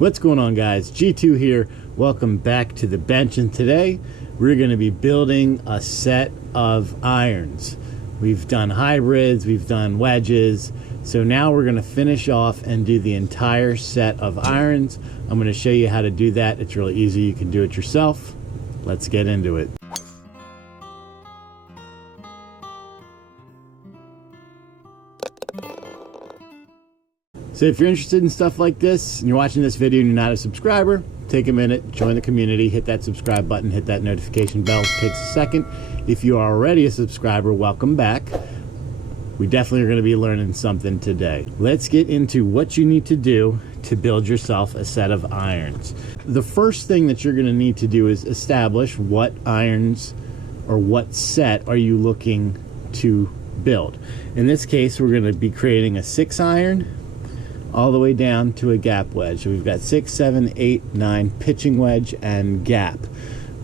What's going on, guys? G2 here. Welcome back to the bench, and today we're going to be building a set of irons. We've done hybrids, we've done wedges, so now we're going to finish off and do the entire set of irons. I'm going to show you how to do that. It's really easy. You can do it yourself. Let's get into it. So if you're interested in stuff like this and you're watching this video and you're not a subscriber, take a minute, join the community, hit that subscribe button, hit that notification bell. It takes a second. If you are already a subscriber, welcome back. We definitely are going to be learning something today. Let's get into what you need to do to build yourself a set of irons. The first thing that you're going to need to do is establish what irons or what set are you looking to build. In this case, we're going to be creating a 6-iron all the way down to a gap wedge. So we've got 6, 7, 8, 9 pitching wedge and gap.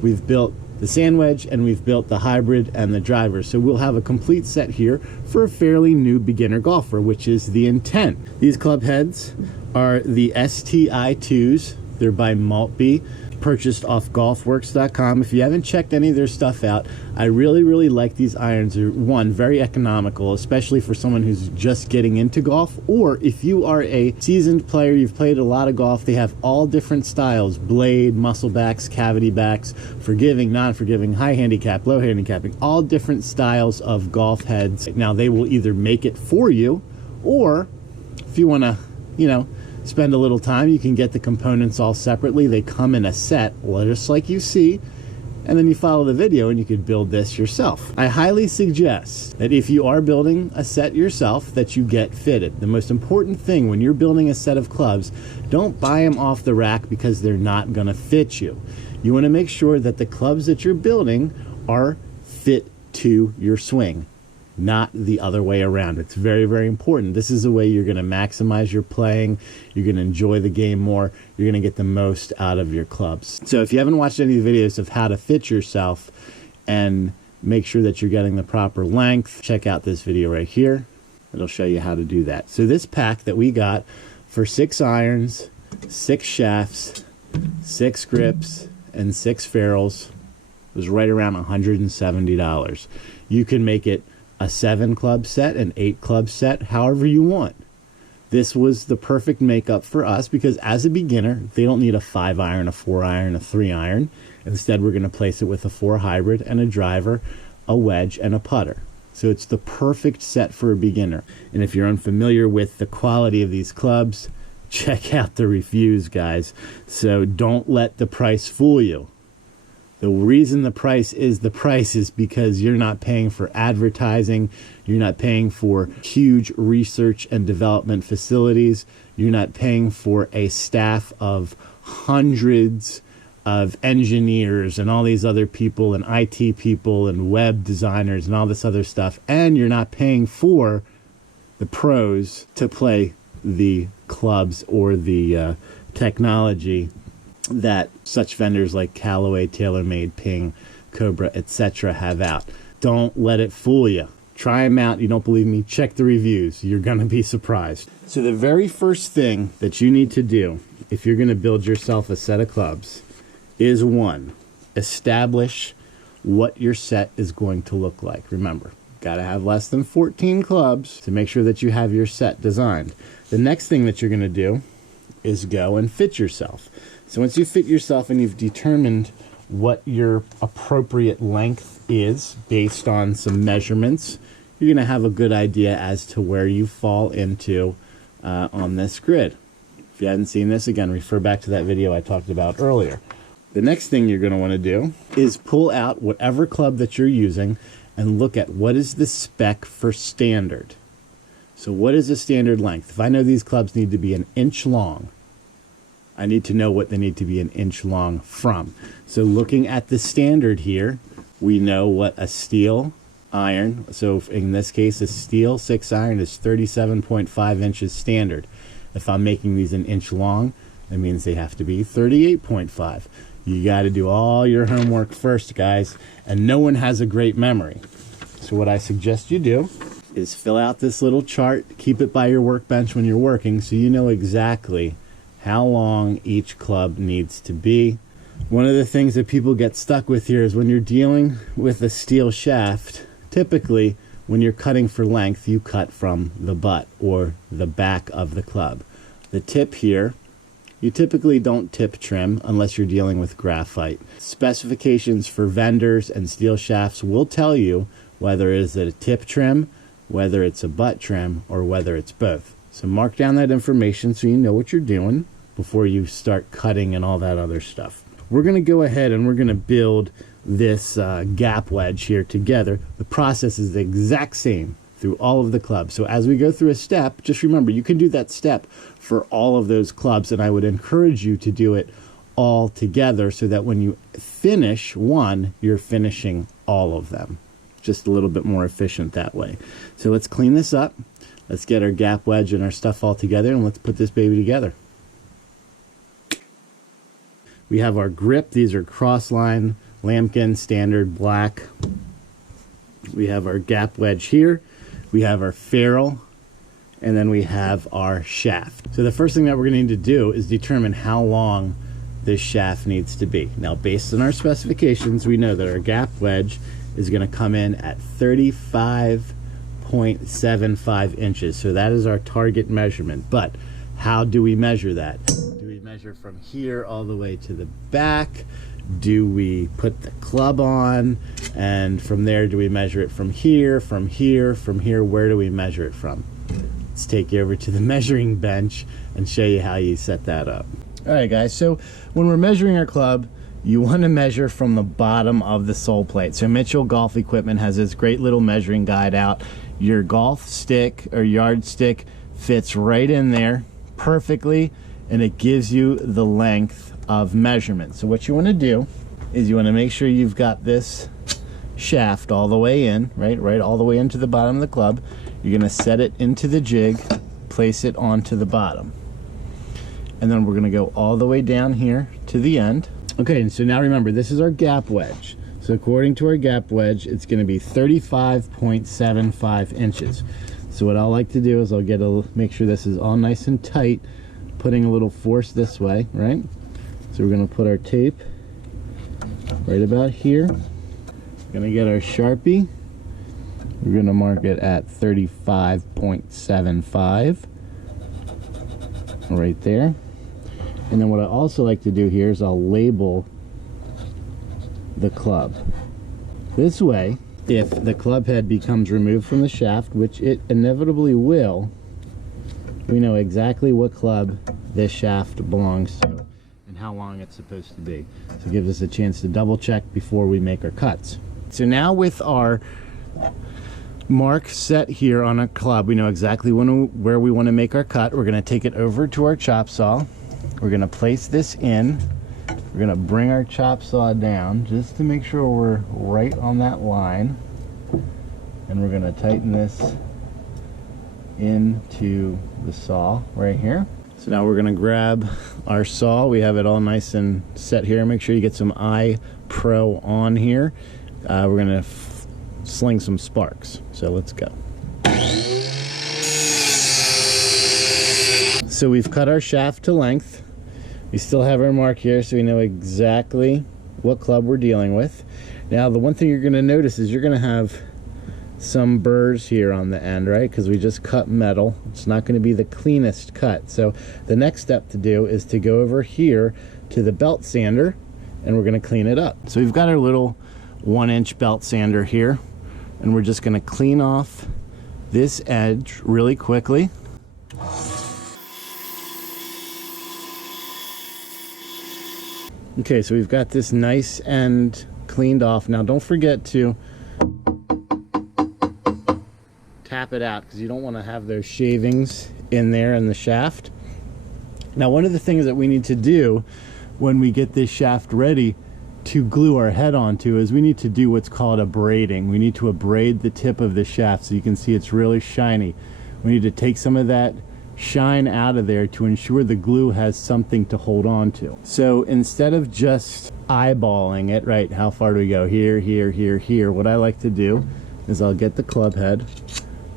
We've built the sand wedge and we've built the hybrid and the driver. So we'll have a complete set here for a fairly new beginner golfer, which is the intent. These club heads are the STi2s. They're by Maltby, purchased off golfworks.com. If you haven't checked any of their stuff out, I really like these irons. They're, one, very economical, especially for someone who's just getting into golf, or if you are a seasoned player, you've played a lot of golf. They have all different styles: blade, muscle backs, cavity backs, forgiving, non-forgiving, high handicap, low handicapping, all different styles of golf heads. Now they will either make it for you, or if you want to, spend a little time, you can get the components all separately. They come in a set, just like you see, and then you follow the video and you could build this yourself. I highly suggest that if you are building a set yourself, that you get fitted. The most important thing when you're building a set of clubs, don't buy them off the rack because they're not going to fit you. You want to make sure that the clubs that you're building are fit to your swing, not the other way around. It's very important. This is the way you're going to maximize your playing. You're going to enjoy the game more. You're going to get the most out of your clubs. So if you haven't watched any of the videos of how to fit yourself and make sure that you're getting the proper length, check out this video right here. It'll show you how to do that. So this pack that we got for 6 irons, 6 shafts, 6 grips, and 6 ferrules was right around $170. You can make it a 7 club set, an 8 club set, however you want. This was the perfect makeup for us because as a beginner, they don't need a 5-iron, a 4-iron, a 3-iron. Instead, we're going to place it with a 4 hybrid and a driver, a wedge, and a putter. So it's the perfect set for a beginner. And if you're unfamiliar with the quality of these clubs, check out the reviews, guys. So don't let the price fool you. The reason the price is because you're not paying for advertising, you're not paying for huge research and development facilities, you're not paying for a staff of hundreds of engineers and all these other people and IT people and web designers and all this other stuff, and you're not paying for the pros to play the clubs or the technology that such vendors like Callaway, TaylorMade, Ping, Cobra, etc. have out. Don't let it fool you. Try them out. You don't believe me? Check the reviews. You're going to be surprised. So the very first thing that you need to do if you're going to build yourself a set of clubs is, 1, establish what your set is going to look like. Remember, got to have less than 14 clubs to make sure that you have your set designed. The next thing that you're going to do is go and fit yourself. So once you fit yourself and you've determined what your appropriate length is based on some measurements, you're going to have a good idea as to where you fall into on this grid. If you hadn't seen this, again, refer back to that video I talked about earlier. The next thing you're going to want to do is pull out whatever club that you're using and look at what is the spec for standard. So what is the standard length? If I know these clubs need to be 1 inch long, I need to know what they need to be 1 inch long from. So looking at the standard here, we know what a steel iron, so in this case a steel 6-iron is 37.5 inches standard. If I'm making these 1 inch long, that means they have to be 38.5. You got to do all your homework first, guys, and no one has a great memory. So what I suggest you do is fill out this little chart, keep it by your workbench when you're working so you know exactly how long each club needs to be. One of the things that people get stuck with here is when you're dealing with a steel shaft, typically when you're cutting for length, you cut from the butt or the back of the club. The tip here, you typically don't tip trim unless you're dealing with graphite. Specifications for vendors and steel shafts will tell you whether it is a tip trim, whether it's a butt trim, or whether it's both. So mark down that information so you know what you're doing before you start cutting and all that other stuff. We're going to go ahead and we're going to build this gap wedge here together. The process is the exact same through all of the clubs. So as we go through a step, just remember you can do that step for all of those clubs, and I would encourage you to do it all together so that when you finish one, you're finishing all of them. Just a little bit more efficient that way. So let's clean this up. Let's get our gap wedge and our stuff all together, and let's put this baby together. We have our grip. These are Crossline, lambkin, standard, black. We have our gap wedge here. We have our ferrule, and then we have our shaft. So the first thing that we're going to need to do is determine how long this shaft needs to be. Now, based on our specifications, we know that our gap wedge is going to come in at 35.75 inches. So that is our target measurement. But how do we measure that? Do we measure from here all the way to the back? Do we put the club on, and from there do we measure it from here, from here, from here? Where do we measure it from? Let's take you over to the measuring bench and show you how you set that up. All right, guys, so when we're measuring our club, you want to measure from the bottom of the sole plate. So Mitchell Golf Equipment has this great little measuring guide out. Your golf stick or yardstick fits right in there perfectly, and it gives you the length of measurement. So what you want to do is you want to make sure you've got this shaft all the way in, right all the way into the bottom of the club. You're going to set it into the jig, place it onto the bottom, and then we're going to go all the way down here to the end. Okay, and so now remember, this is our gap wedge. So according to our gap wedge, it's going to be 35.75 inches. So what I'll like to do is make sure this is all nice and tight, putting a little force this way, right? So we're going to put our tape right about here. We're going to get our Sharpie. We're going to mark it at 35.75 right there. And then what I also like to do here is I'll label the club. This way, if the club head becomes removed from the shaft, which it inevitably will, we know exactly what club this shaft belongs to and how long it's supposed to be. So it gives us a chance to double check before we make our cuts. So now with our mark set here on our club, we know exactly where we want to make our cut. We're going to take it over to our chop saw. We're going to place this in. We're going to bring our chop saw down just to make sure we're right on that line. And we're going to tighten this into the saw right here. So now we're going to grab our saw. We have it all nice and set here. Make sure you get some iPro on here. We're going to sling some sparks. So let's go. So we've cut our shaft to length. We still have our mark here, so we know exactly what club we're dealing with. Now, the one thing you're going to notice is you're going to have some burrs here on the end, right? Because we just cut metal. It's not going to be the cleanest cut. So the next step to do is to go over here to the belt sander, and we're going to clean it up. So we've got our little 1-inch belt sander here, and we're just going to clean off this edge really quickly. Okay, so we've got this nice end cleaned off. Now don't forget to tap it out because you don't want to have those shavings in there in the shaft. Now, one of the things that we need to do when we get this shaft ready to glue our head onto is we need to do what's called abrading. We need to abrade the tip of the shaft so you can see it's really shiny. We need to take some of that shine out of there to ensure the glue has something to hold on to. So instead of just eyeballing it, right, how far do we go? Here, here, here, here. What I like to do is I'll get the club head,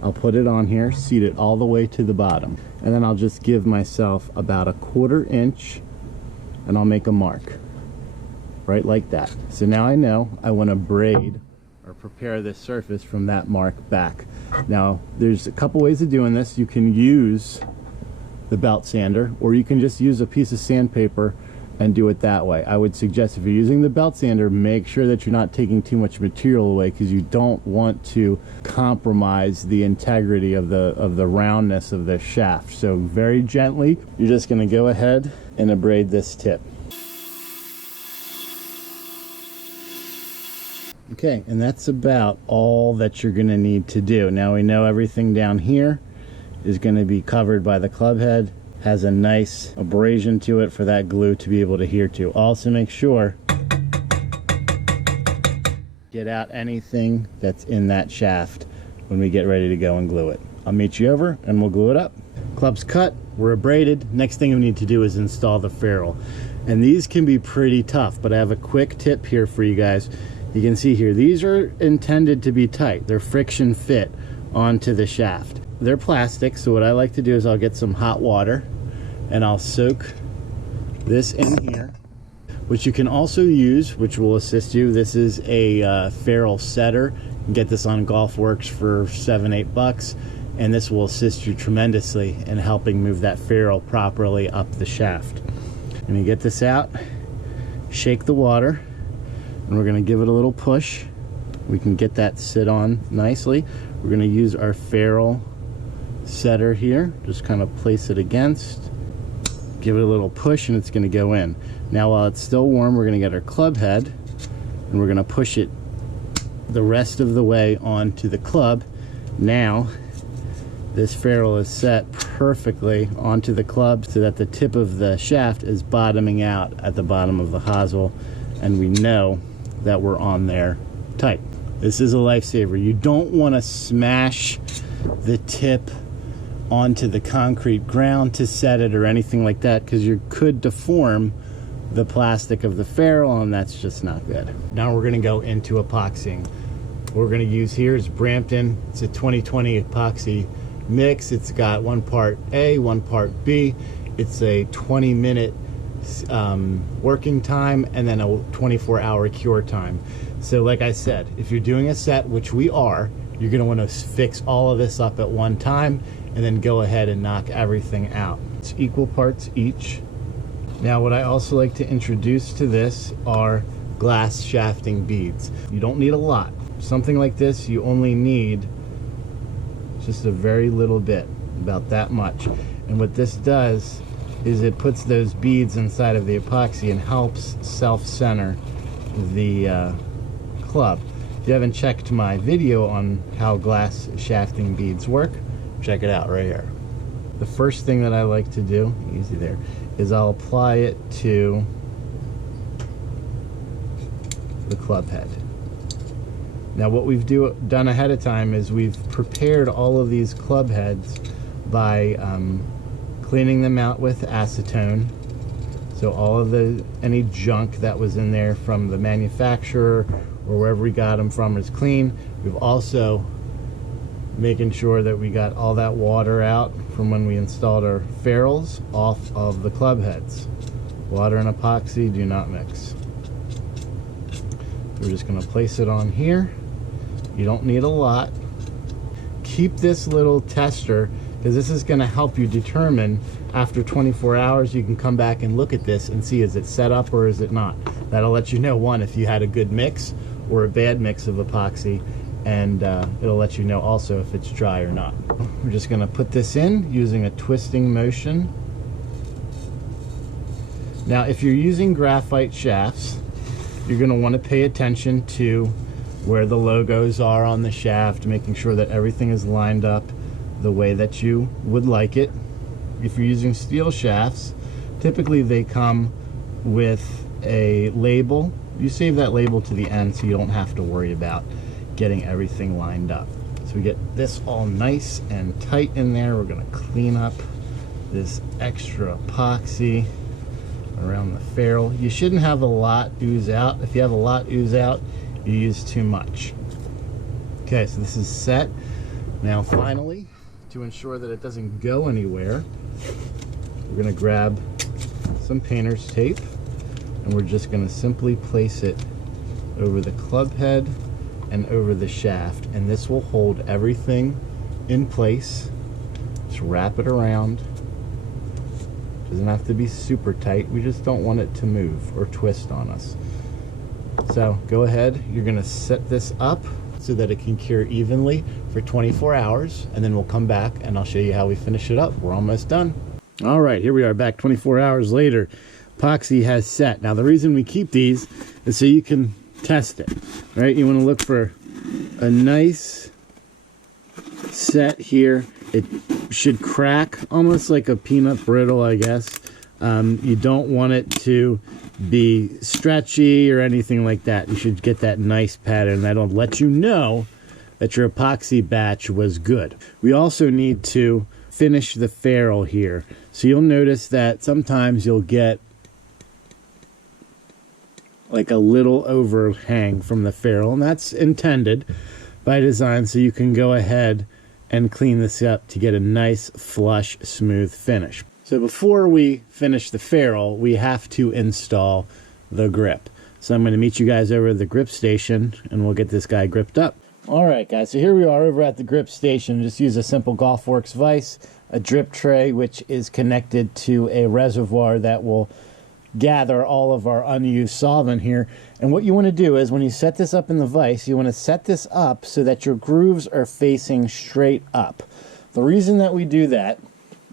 I'll put it on here, seat it all the way to the bottom, and then I'll just give myself about 1/4 inch, and I'll make a mark right like that. So now I know I want to braid or prepare this surface from that mark back. Now there's a couple ways of doing this. You can use the belt sander, or you can just use a piece of sandpaper and do it that way. I would suggest, if you're using the belt sander, make sure that you're not taking too much material away, because you don't want to compromise the integrity of the roundness of the shaft. So very gently, you're just going to go ahead and abrade this tip. Okay, and that's about all that you're going to need to do. Now we know everything down here is going to be covered by the club head. Has a nice abrasion to it for that glue to be able to adhere to. Also make sure get out anything that's in that shaft when we get ready to go and glue it. I'll meet you over and we'll glue it up. Club's cut, we're abraded. Next thing we need to do is install the ferrule. And these can be pretty tough, but I have a quick tip here for you guys. You can see here, these are intended to be tight. They're friction fit onto the shaft. They're plastic, so what I like to do is I'll get some hot water and I'll soak this in here, which you can also use, which will assist you. This is a ferrule setter. You can get this on GolfWorks for $7, $8, and this will assist you tremendously in helping move that ferrule properly up the shaft. And you get this out, shake the water, and we're gonna give it a little push. We can get that sit on nicely. We're gonna use our ferrule setter here, just kind of place it against, give it a little push, and it's gonna go in. Now while it's still warm, we're gonna get our club head and we're gonna push it the rest of the way onto the club. Now this ferrule is set perfectly onto the club so that the tip of the shaft is bottoming out at the bottom of the hosel, and we know that we're on there tight. This is a lifesaver. You don't want to smash the tip onto the concrete ground to set it or anything like that, because you could deform the plastic of the ferrule, and that's just not good. Now we're going to go into epoxying. What we're going to use here is Brampton. It's a 2020 epoxy mix. It's got 1 part A, 1 part B. It's a 20-minute working time and then a 24-hour cure time. So like I said, if you're doing a set, which we are, you're going to want to fix all of this up at one time and then go ahead and knock everything out. It's equal parts each. Now what I also like to introduce to this are glass shafting beads. You don't need a lot. Something like this, you only need just a very little bit, about that much. And what this does is it puts those beads inside of the epoxy and helps self-center the club. If you haven't checked my video on how glass shafting beads work, check it out right here. The first thing that I like to do, easy there, is I'll apply it to the club head. Now what we've done ahead of time is we've prepared all of these club heads by cleaning them out with acetone. So all of any junk that was in there from the manufacturer or wherever we got them from is clean. We've also making sure that we got all that water out from when we installed our ferrules off of the club heads. Water and epoxy do not mix. We're just going to place it on here. You don't need a lot. Keep this little tester, because this is going to help you determine after 24 hours. You can come back and look at this and see, is it set up or is it not. That'll let you know, one, if you had a good mix or a bad mix of epoxy, and it'll let you know also if it's dry or not. We're just going to put this in using a twisting motion. Now if you're using graphite shafts, you're going to want to pay attention to where the logos are on the shaft, making sure that everything is lined up the way that you would like it. If you're using steel shafts, typically they come with a label. You save that label to the end so you don't have to worry about getting everything lined up. So we get this all nice and tight in there. We're going to clean up this extra epoxy around the ferrule. You shouldn't have a lot ooze out. If you have a lot ooze out, you use too much. Okay, so this is set. Now finally, to ensure that it doesn't go anywhere, we're going to grab some painter's tape and we're just going to simply place it over the club head and over the shaft, and this will hold everything in place. Just wrap it around. Doesn't have to be super tight, we just don't want it to move or twist on us. So go ahead, you're going to set this up so that it can cure evenly for 24 hours, and then we'll come back and I'll show you how we finish it up. We're almost done. All right, here we are back 24 hours later. Epoxy has set. Now the reason we keep these is so you can test it, right? You want to look for a nice set here. It should crack almost like a peanut brittle, I guess. You don't want it to be stretchy or anything like that. You should get that nice pattern. That'll let you know that your epoxy batch was good. We also need to finish the ferrule here. So you'll notice that sometimes you'll get like a little overhang from the ferrule, and that's intended by design so you can go ahead and clean this up to get a nice flush smooth finish. So before we finish the ferrule, we have to install the grip. So I'm going to meet you guys over at the grip station and we'll get this guy gripped up. Alright guys, so here we are over at the grip station. Just use a simple Golfworks vise, a drip tray which is connected to a reservoir that will gather all of our unused solvent here. And what you want to do is when you set this up in the vise, you want to set this up so that your grooves are facing straight up. The reason that we do that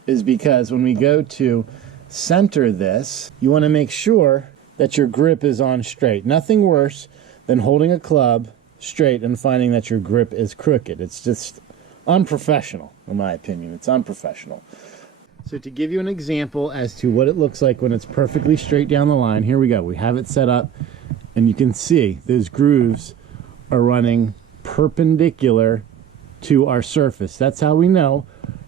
is because when we go to center this, you want to make sure that your grip is on straight. Nothing worse than holding a club straight and finding that your grip is crooked. It's just unprofessional, in my opinion. It's unprofessional. So to give you an example as to what it looks like when it's perfectly straight down the line, here we go. We have it set up and you can see those grooves are running perpendicular to our surface. That's how we know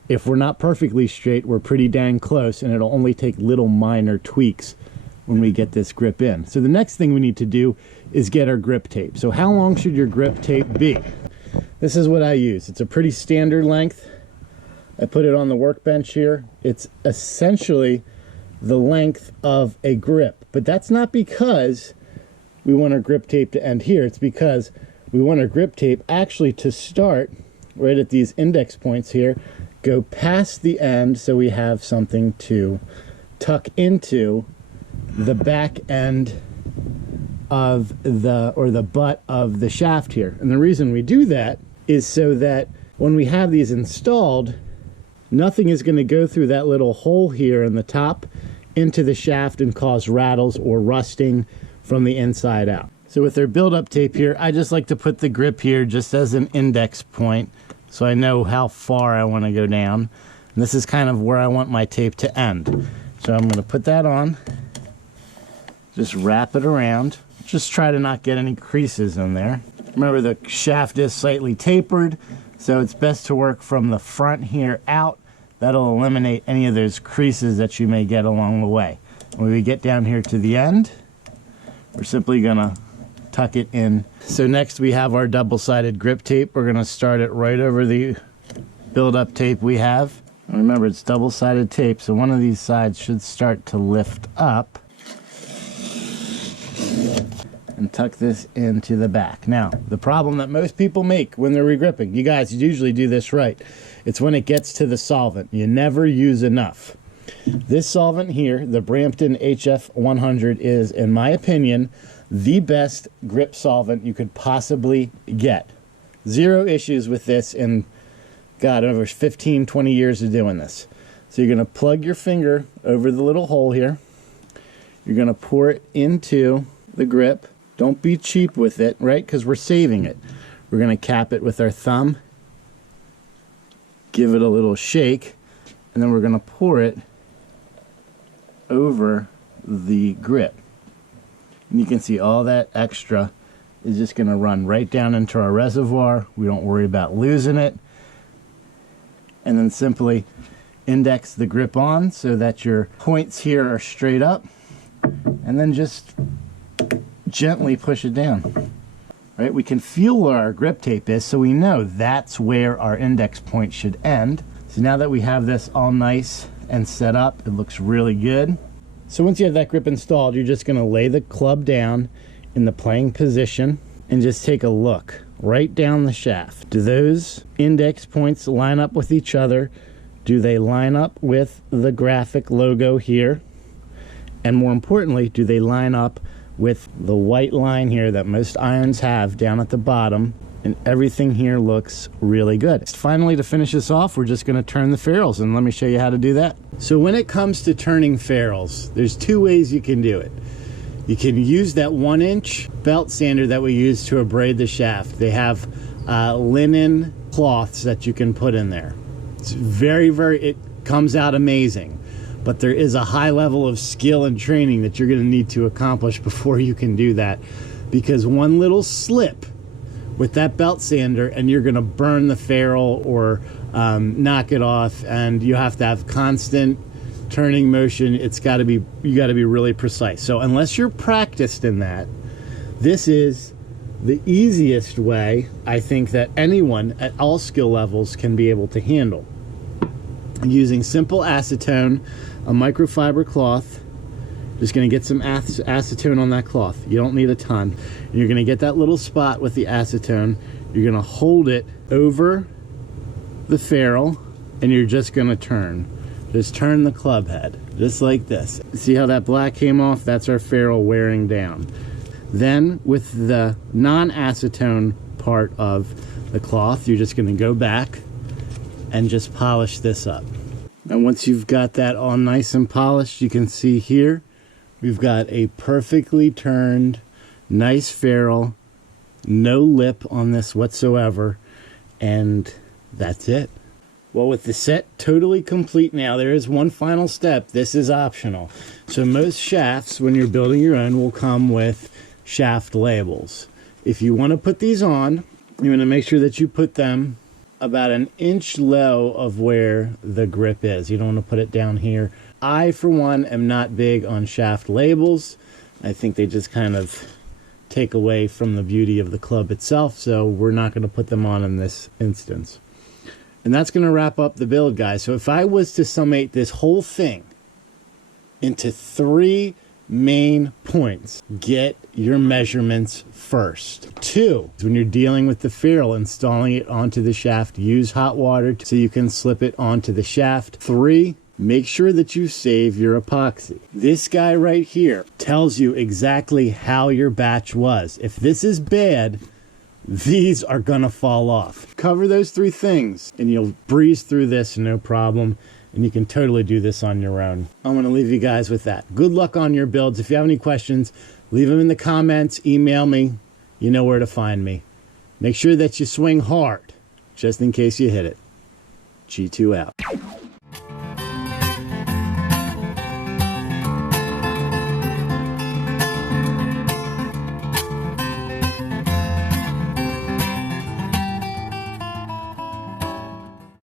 if we're not perfectly straight, we're pretty dang close, and it'll only take little minor tweaks when we get this grip in. So the next thing we need to do is get our grip tape. So how long should your grip tape be? This is what I use. It's a pretty standard length. I put it on the workbench here. It's essentially the length of a grip, but that's not because we want our grip tape to end here. It's because we want our grip tape actually to start right at these index points here, go past the end so we have something to tuck into the back end of the butt of the shaft here. And the reason we do that is so that when we have these installed, nothing is going to go through that little hole here in the top into the shaft and cause rattles or rusting from the inside out. So with our build-up tape here, I just like to put the grip here just as an index point so I know how far I want to go down. And this is kind of where I want my tape to end. So I'm going to put that on, just wrap it around, just try to not get any creases in there. Remember, the shaft is slightly tapered, so it's best to work from the front here out. That'll eliminate any of those creases that you may get along the way. When we get down here to the end, we're simply gonna tuck it in. So next we have our double-sided grip tape. We're gonna start it right over the build-up tape we have. And remember, it's double-sided tape, so one of these sides should start to lift up. And tuck this into the back. Now, the problem that most people make when they're regripping, you guys usually do this right, it's when it gets to the solvent. You never use enough. This solvent here, the Brampton HF100, is, in my opinion, the best grip solvent you could possibly get. Zero issues with this in, God, over 15, 20 years of doing this. So you're going to plug your finger over the little hole here. You're going to pour it into the grip. Don't be cheap with it, right? Because we're saving it. We're going to cap it with our thumb, give it a little shake, and then we're going to pour it over the grip. And you can see all that extra is just going to run right down into our reservoir. We don't worry about losing it. And then simply index the grip on so that your points here are straight up, and then just gently push it down. right? We can feel where our grip tape is, so we know that's where our index point should end. So now that we have this all nice and set up, it looks really good. So once you have that grip installed, you're just gonna lay the club down in the playing position and just take a look right down the shaft. Do those index points line up with each other? Do they line up with the graphic logo here? And more importantly, do they line up with the white line here that most irons have down at the bottom? And everything here looks really good. Finally, to finish this off, we're just gonna turn the ferrules, and let me show you how to do that. So when it comes to turning ferrules, there's two ways you can do it. You can use that 1-inch belt sander that we use to abrade the shaft. They have linen cloths that you can put in there. It's it comes out amazing. But there is a high level of skill and training that you're gonna need to accomplish before you can do that. Because one little slip with that belt sander and you're gonna burn the ferrule or knock it off, and you have to have constant turning motion. You gotta be really precise. So unless you're practiced in that, this is the easiest way I think that anyone at all skill levels can be able to handle. Using simple acetone, a microfiber cloth. Just gonna get some acetone on that cloth. You don't need a ton. You're gonna get that little spot with the acetone. You're gonna hold it over the ferrule, and you're just gonna turn. Just turn the club head, just like this. See how that black came off? That's our ferrule wearing down. Then with the non-acetone part of the cloth, you're just gonna go back and just polish this up. And once you've got that all nice and polished, you can see here, we've got a perfectly turned, nice ferrule, no lip on this whatsoever, and that's it. Well, with the set totally complete now, there is one final step. This is optional. So most shafts, when you're building your own, will come with shaft labels. If you want to put these on, you want to make sure that you put them about 1 inch low of where the grip is. You don't want to put it down here. I, for one, am not big on shaft labels. I think they just kind of take away from the beauty of the club itself, so we're not going to put them on in this instance. And that's going to wrap up the build, guys. So if I was to summate this whole thing into 3 main points: get your measurements first. 2, when you're dealing with the ferrule, installing it onto the shaft, use hot water so you can slip it onto the shaft. 3, make sure that you save your epoxy. This guy right here tells you exactly how your batch was. If this is bad, these are gonna fall off. Cover those 3 things and you'll breeze through this no problem, and you can totally do this on your own. I'm gonna leave you guys with that. Good luck on your builds. If you have any questions, leave them in the comments, email me. You know where to find me. Make sure that you swing hard, just in case you hit it. G2 out.